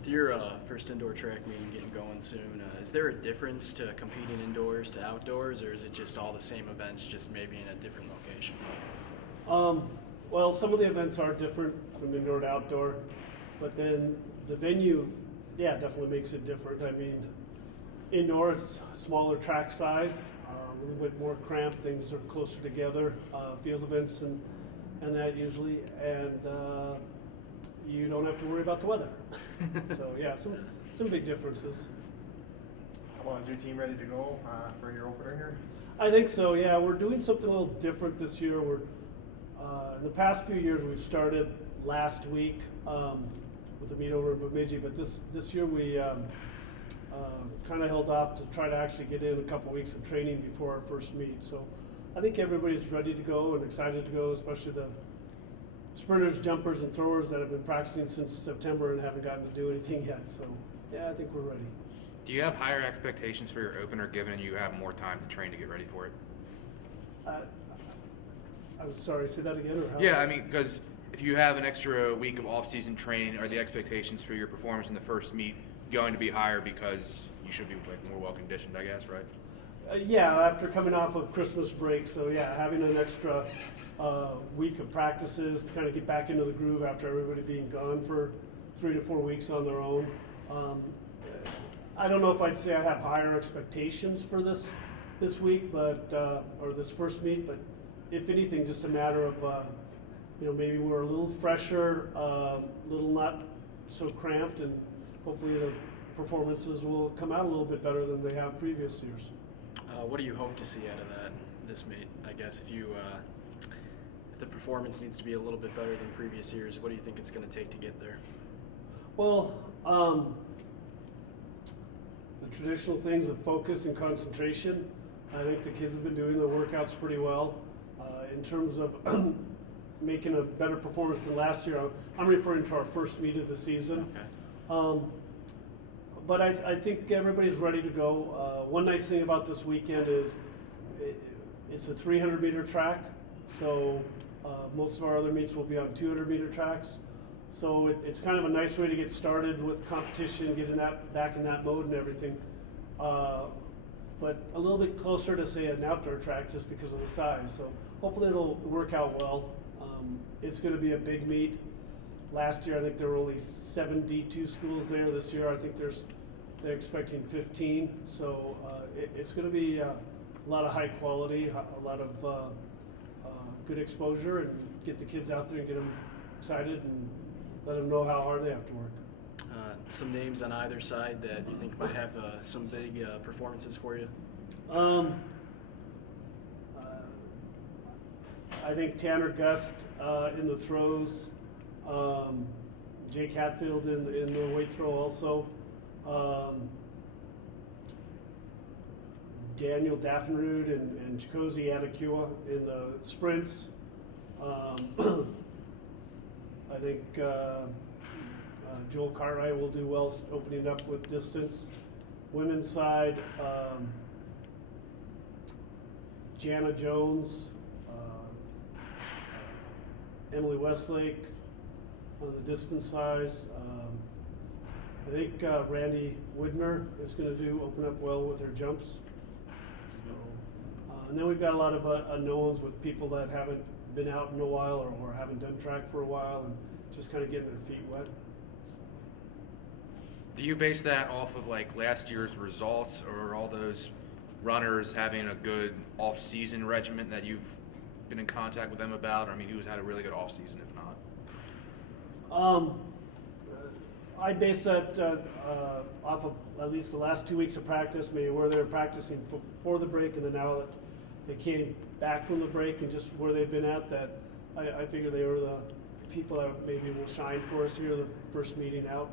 With your first indoor track meeting getting going soon, is there a difference to competing indoors to outdoors, or is it just all the same events, just maybe in a different location? Well, some of the events are different from indoor to outdoor, but then the venue, yeah, definitely makes it different. I mean, indoor it's smaller track size, a little bit more cramped. Things are closer together. Field events and that usually, and you don't have to worry about the weather. So yeah, some big differences. Well, is your team ready to go for your opener here? I think so. Yeah, we're doing something a little different this year. We're in the past few years we've started last week with the meet over in Bemidji, but this year we kind of held off to try to actually get in a couple weeks of training before our first meet. So I think everybody's ready to go and excited to go, especially the sprinters, jumpers, and throwers that have been practicing since September and haven't gotten to do anything yet. So yeah, I think we're ready. Do you have higher expectations for your opener given you have more time to train to get ready for it? I'm sorry, say that again? Or how? Yeah, I mean, because if you have an extra week of off-season training, are the expectations for your performance in the first meet going to be higher because you should be more well-conditioned, I guess, right? Yeah, after coming off of Christmas break, so yeah, having an extra week of practices to kind of get back into the groove after everybody being gone for 3 to 4 weeks on their own. I don't know if I'd say I have higher expectations for this week, but or this first meet, but if anything, just a matter of maybe we're a little fresher, little not so cramped, and hopefully the performances will come out a little bit better than they have previous years. What do you hope to see out of this meet? I guess if the performance needs to be a little bit better than previous years, what do you think it's going to take to get there? Well, the traditional things of focus and concentration. I think the kids have been doing their workouts pretty well. In terms of making a better performance than last year, I'm referring to our first meet of the season. Okay. But I think everybody's ready to go. One nice thing about this weekend is it's a 300-meter track, so most of our other meets will be on 200-meter tracks. So it's kind of a nice way to get started with competition, getting that back in that mode and everything. But a little bit closer to, say, an outdoor track just because of the size. So hopefully it'll work out well. It's going to be a big meet. Last year, I think there were only 7 D2 schools there. This year, I think they're expecting 15. So it's going to be a lot of high quality, a lot of good exposure, and get the kids out there and get them excited and let them know how hard they have to work. Some names on either side that you think might have some big performances for you? I think Tanner Gust in the throws, Jake Hatfield in the weight throw also, Daniel Daffenrud and Chikosi Adekua in the sprints. I think Joel Cartwright will do well opening up with distance. Women's side, Jana Jones, Emily Westlake on the distance size. I think Randy Widner is going to open up well with her jumps. So, and then we've got a lot of unknowns with people that haven't been out in a while or haven't done track for a while and just kind of getting their feet wet. Do you base that off of like last year's results, or all those runners having a good off-season regimen that you've been in contact with them about? Or, I mean, who's had a really good off-season, if not? I base that off of at least the last 2 weeks of practice, maybe where they were practicing before the break, and then now that they came back from the break and just where they've been at, that I figure they were the people that maybe will shine for us here the first meeting out.